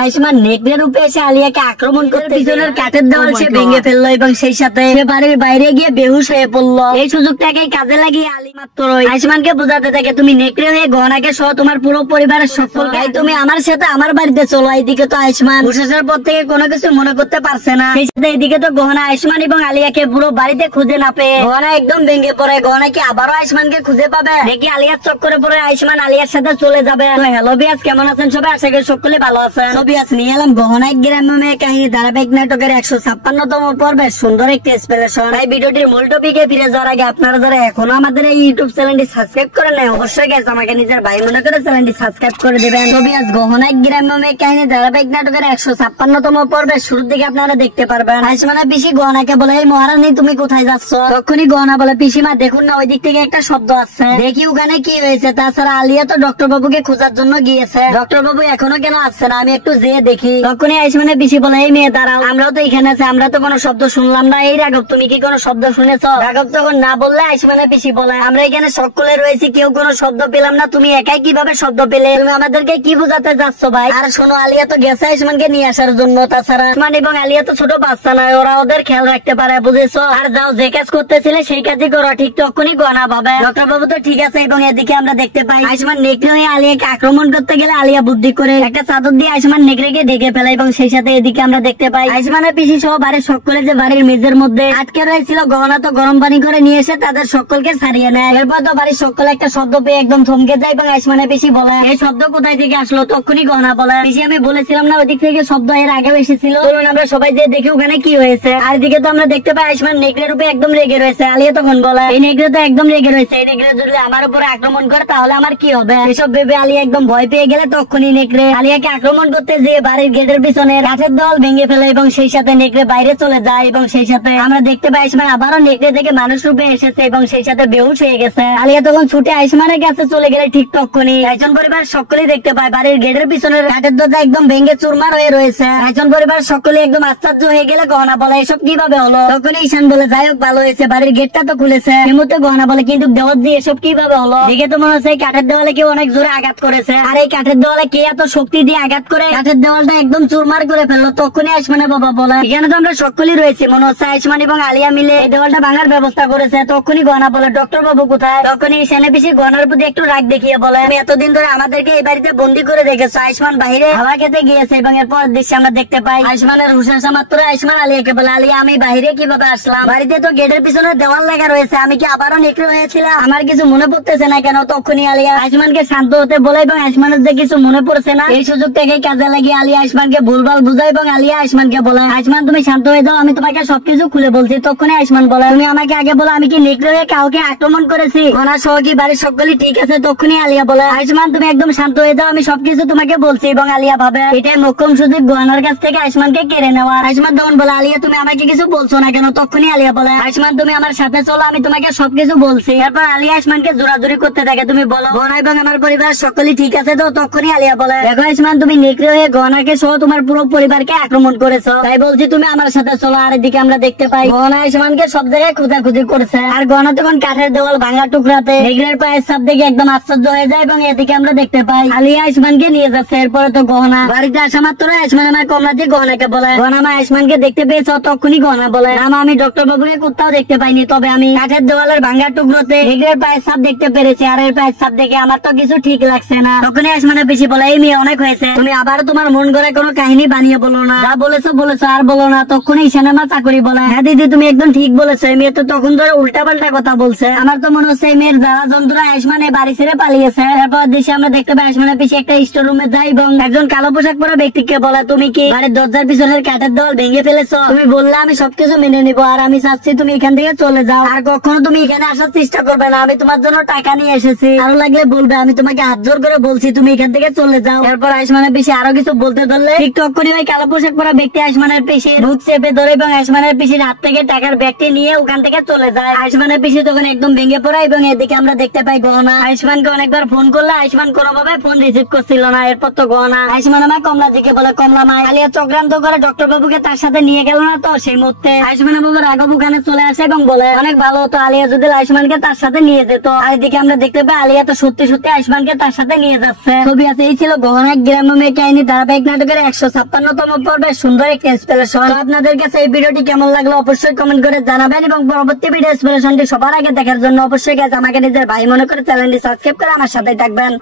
আয়ুষ্মান নেকড়ে রূপে এসে আলিয়াকে আক্রমণ করতে পিছনের কাঠের দেওয়াল সে ভেঙে ফেললো এবং সেই সাথে সে বাড়ির বাইরে গিয়ে বেহুশ হয়ে পড়লো। এই সুযোগটাকে কাজে লাগিয়ে আলী মাত্র আয়ুষ্মানকে বোঝাতে থাকে তুমি নেকড়ে হয়ে গহনাকে সহ তোমার পুরো পরিবারের সকল তাই তুমি আমার সাথে আমার বাড়িতে চলো। এইদিকে তো আয়ুষ্মান হুশাসের পর থেকে কোনো কিছু মনে করতে পারছে না। সেই সাথে এইদিকে তো গহনা আয়ুষ্মান এবং আলিয়াকে পুরো বাড়িতে খুঁজে না পেয়ে গহনা একদম ভেঙে পড়ে। গহনা কি আবারও আয়ুষ্মানকে খুঁজে পাবে নাকি আলিয়ার চক্করে পড়ে আয়ুষ্মান আলিয়ার সাথে চলে যাবে? হ্যালো বিয়াস, কেমন আছেন সবাই? আশা করি সকলে ভালো আছেন। বিয়াস নিয়ে এলাম গহনা এক গ্রাম্য কাহিনী ধারাবাহিক নাটকের 156তম পর্বে সুন্দর একটি এক্সপ্লেনেশন। এই ভিডিওটির মূল টপিকে ফিরে যাওয়ার আগে আপনারা যারা এখনো আমাদের এই ইউটিউব চ্যানেলটি সাবস্ক্রাইব করেন নাই অবশ্যই গাইস আমাকে নিজের ভাই মনে করে চ্যানেলটি সাবস্ক্রাইব করে দিবেন। বিয়াস গহনা এক গ্রাম্য কাহিনী ধারাবাহিক নাটকের 156তম পর্বে শুরুর দিকে আপনারা দেখতে পারবেন আয়ুষ্মানের পিসি গহনাকে বলে এই মহারানী তুমি কোথায় যাচ্ছ? তখনই গহনা বলে পিসিমা দেখুন না ওই দিক থেকে একটা শব্দ আসছে, দেখি ওখানে কি হয়েছে। তাছাড়া আলিয়া তো ডক্টর বাবুকে খোঁজার জন্য গিয়েছে, ডক্টর বাবু এখনো কেন আসছে না, আমি একটু যেয়ে দেখি। তখনই আয়ুষ্মানের পিসি বলে এই মেয়ে দাঁড়াও, আমরাও তো এখানে আছি, আমরা তো কোনো শব্দ শুনলাম না। এই রাঘব তুমি কি কোনো শব্দ শুনেছ? রাঘব তখন না বললে আয়ুষ্মানের পিসি বলে আমরা এখানে সকলে রয়েছি, কেউ কোনো শব্দ পেলাম না, তুমি একাই কিভাবে শব্দ পেলে? তুমি আমাদেরকে কি বোঝাতে যাচ্ছ ভাই? আর শোনো আলিয়া তো গেছে আয়ুষ্মানকে নিয়ে আসার জন্য, তাছাড়া আয়ুষ্মান এবং আলিয়া তো ছোট বাচ্চা নয়, ওরা ওদের খেয়াল রাখতে পারে বুঝেছো। আর যাও যে কাজ করতেছিলে সেই কাজই করো। ঠিক তখনই গহনা ভাবে ডক্টর বাবু তো ঠিক আছে। এবং এদিকে আমরা দেখতে পাই আয়ুষ্মান নেকড়ে হয়ে আলিয়াকে আক্রমণ করতে গেলে আলিয়া বুদ্ধি করে একটা চাদর দিয়ে আয়ুষ্মান নেকড়েকে ঢেকে ফেলে। এবং সেই সাথে এদিকে আমরা দেখতে পাই আয়ুষ্মানের পিসি সহ বাড়ির সকলে যে বাড়ির মেঝের মধ্যে আটকে রয়েছিল গহনা তো গরম পানি করে নিয়ে এসে তাদের সকলকে ছাড়িয়ে নেয়। এরপর তো বাড়ির সকলে একটা শব্দ পেয়ে একদম থমকে যায় এবং আয়ুষ্মানের পিসি বলে এই শব্দ কোথায় থেকে আসলো? তখনই গহনা বলে পিসি আমি বলেছিলাম না ওদিক থেকে শব্দ এর আগেও এসেছিল, চলুন আমরা সবাই যে দেখি ওখানে কি হয়েছে। আর এদিকে তো আমরা দেখতে পাই আয়ুষ্মান নেকড়ের রূপে একদম রেগে রয়েছে। আলিয়া তখন বলে এই নেকড়ে তো একদম রেগে রয়েছে, এই নেকড়ে যদি আমার উপরে আক্রমণ করে তাহলে আমার কি হবে? এসব ভেবে আলিয়া একদম ভয় পেয়ে গেলে তখনই নেকড়ে আলিয়াকে আক্রমণ করতে যেয়ে বাড়ির গেটের পিছনে কাঠের দেওয়াল ভেঙে ফেলে এবং সেই সাথে নেকড়ে বাইরে চলে যায়। এবং সেই সাথে আমরা দেখতে পাই আয়ুষ্মান আবারও নেকড়ে থেকে মানুষ রূপে এসেছে এবং সেই সাথে বেহুশ হয়ে গেছে। আলিয়া তখন ছুটে আয়ুষ্মানের কাছে চলে গেলে ঠিক তখনই আয়ুষ্মান পরিবার সকলেই দেখতে পায় বাড়ির গেটের পিছনের কাঠের দরজা একদম ভেঙে চুরমার হয়ে রয়েছে। আয়ুষ্মান পরিবার সকলে একদম আশ্চর্য হয়ে গেলে গহনা বলে এসব কিভাবে হলো? তখন ঈশান বলে যাই হোক ভালো হয়েছে, বাড়ির গেটটা তো খুলেছে। এই মুহূর্তে গহনা বলে কিন্তু দেওয়াল দিয়ে এসব কিভাবে হলো? দেখে তো মনে হচ্ছে এই কাঠের দেওয়ালে কেউ অনেক জোরে আঘাত করেছে। আর এই কাঠের দেওয়ালে কে এত শক্তি দিয়ে আঘাত করে কাঠের দেওয়ালটা একদম চুরমার করে ফেললো? তখনই আয়ুষ্মানের বাবা বলে এখানে তো আমরা সকলেই রয়েছি, মনে হচ্ছে আয়ুষ্মান এবং আলিয়া মিলে এই দেওয়ালটা ভাঙার ব্যবস্থা করেছে। তখনই গহনা বলে ডক্টর বাবু কোথায়? তখনই ঈশানের পিসি গহনার প্রতি একটু রাগ দেখিয়ে বলে আমি এতদিন ধরে আমাদেরকে এই বাড়িতে বন্দি করে রেখেছো, আয়ুষ্মান বাইরে হাওয়া খেতে গিয়েছে। এবং এরপর দৃশ্যে আমরা দেখতে পাই আয়ুষ্মানের হুশ আসা মাত্র আয়ুষ্মান আলিয়াকে বলে আলিয়া আমি বাইরে কিভাবে আসলাম? বাড়িতে তো গেটের পিছনে দেওয়াল লেখা রয়েছে, আমি কি আবারও নেকড়ে হয়েছিলাম? আমার কিছু মনে পড়তেছে না কেন? তখনই আলিয়া আয়ুষ্মানকে শান্ত হতে বলে এবং আয়ুষ্মানের যে কিছু মনে পড়ছে না এই সুযোগটাকে কাজে লাগিয়ে আলিয়া আয়ুষ্মানকে ভুলভাল বুঝায় এবং আলিয়া আয়ুষ্মানকে বলে আয়ুষ্মান তুমি শান্ত হয়ে যাও, আমি তোমাকে সবকিছু খুলে বলছি। তখনই আয়ুষ্মান বলে তুমি আমাকে আগে বলো আমি কি নেকড়ে হয়ে কাউকে আক্রমণ করেছি? ওনার সহ কি বাড়ির সকলেই ঠিক আছে? তখনই আলিয়া বলে আয়ুষ্মান তুমি একদম শান্ত হয়ে যাও, আমি সবকিছু তোমাকে বলছি। এবং আলিয়া ভাবে এটাই মোক্ষম সুযোগ গহনার কাছ থেকে আয়ুষ্মানকে কেড়ে নেওয়া। আয়ুষ্মান তখন বলে আলিয়া তুমি আমাকে কিছু বলছো না কেন? তখনই আলিয়া বলে আয়ুষ্মান তুমি আমার সাথে চলো, আমি তোমাকে সবকিছু বলছি। এরপর আলিয়া আয়ুষ্মানকে জোরাজুরি করতে থাকে তুমি বলো গহনা এবং আমার পরিবার সকলেই ঠিক আছে তো? তখনই আলিয়া বলে দেখো আয়ুষ্মান তুমি নেকড়ে হয়ে গহনাকে সহ তোমার পুরো পরিবারকে আক্রমণ করেছো, তাই বলছি তুমি আমার সাথে চলো। আর এদিকে আমরা দেখতে পাই গহনা আয়ুষ্মানকে সব জায়গায় খোঁজাখুঁজি করছে। আর গহনা তখন কাঠের দেওয়াল ভাঙা টুকরাতে নেকড়ের পায়ের ছাপ দেখে একদম আশ্চর্য হয়ে যায়। এবং এদিকে আমরা দেখতে পাই আলিয়া আয়ুষ্মানকে নিয়ে যাচ্ছে। এরপরে তো গহনা বাড়িতে আসা মাত্র আয়ুষ্মান আমার কমলা দিয়ে গহনাকে বলে গহনা মা আয়ুষ্মানকে দেখতে পেয়েছো? তখনই গহনা বলে না আমি ডক্টর বাবুকে কোথাও দেখতে পাইনি, তবে আমি কাঠের দেওয়ালের ভাঙা টুকরোতে নেকড়ের পায়ের ছাপ দেখতে পেরেছি। আর এর পায়ের ছাপ দেখে আমার তো কিছু ঠিক লাগছে না। তখনই আয়ুষ্মানের বেশি বলে এই মেয়ে অনেক হয়েছে, তুমি আবার তোমার মন করে কোনো কাহিনী বানিয়ে বলো না, যা বলেছো বলেছো আর বলো না। তখনই ঈশানের মা চাকরি বলে হ্যাঁ দিদি তুমি একদম ঠিক বলেছো, এই মেয়ে তো তখন ধরে উল্টা পাল্টা কথা বলছে। আমার তো মনে হচ্ছে এই মেয়ের যারা যন্ত্রণা আয়ুষ্মানে বাড়ি ছেড়ে পালিয়েছে। এরপর দেশে আমরা দেখতে পাই আয়ুষ্মানের পিছিয়ে একটা স্টোর রুমে যায় এবং একজন কালো পোশাক পরা ব্যক্তিকে বলে তুমি কি বাড়ির দরজার পিছনের কাঠের দেওয়াল ভেঙে ফেলেছো? তুমি বললে আমি সবকিছু মেনে নিবো, আর আমি চাচ্ছি তুমি এখান থেকে চলে যাও, আর কখনো তুমি এখানে আসার চেষ্টা করবে না। আমি তোমার জন্য টাকা নিয়ে এসেছি, আরো লাগলে বলবে, আমি তোমাকে হাত জোর করে বলছি তুমি এখান থেকে চলে যাও। এরপর আয়ুষ্মানের পিছিয়ে আরো কিছু বলতে ধরলে ঠিক তখনই ওই কালো পোশাক পরা ব্যক্তি আয়ুষ্মানের পিছিয়ে বুক চেপে ধরে এবং আয়ুষ্মানের পিছিয়ে হাত থেকে টাকার ব্যাগটি নিয়ে ওখান থেকে চলে যায়। আয়ুষ্মানের পিছিয়ে তখন একদম ভেঙে পড়ে এবং এদিকে আমরা দেখতে পাই গহনা আয়ুষ্মানকে অনেকবার ফোন করলে আয়ুষ্মান কোনোভাবে ফোন রিসিভ করছিল না। এরপর তো গহনা আয়ুষ্মান আমার কমলাজিকে বলে কমলা মা আলিয়া চক্রান্ত করে ডক্টর বাবুকে তার সাথে নিয়ে গেল না তো? সেই মুহূর্তে আয়ুষ্মান বাবু রাঘব ওখানে চলে আসে এবং বলে অনেক ভালো হতো আলিয়া যদি আয়ুষ্মানকে তার সাথে নিয়ে যেত। আর এদিকে আমরা দেখতে পাই আলিয়া তো সত্যি সত্যি আয়ুষ্মানকে তার সাথে নিয়ে যাচ্ছে। ছবি আছে এই ছিল গহনা গ্রাম্য কাহিনী ধারাবাহিক নাটকের 156তম পর্বের সুন্দর একটা এক্সপ্লেনেশন। আপনাদের কাছে এই ভিডিওটি কেমন লাগলো অবশ্যই কমেন্ট করে জানাবেন এবং পরবর্তী ভিডিও এক্সপ্লেনেশনটি সবার আগে দেখার জন্য অবশ্যই গাইস আমাকে নিজের ভাই মনে করে চ্যানেলটি সাবস্ক্রাইব করে আমার সাথে থাকবেন।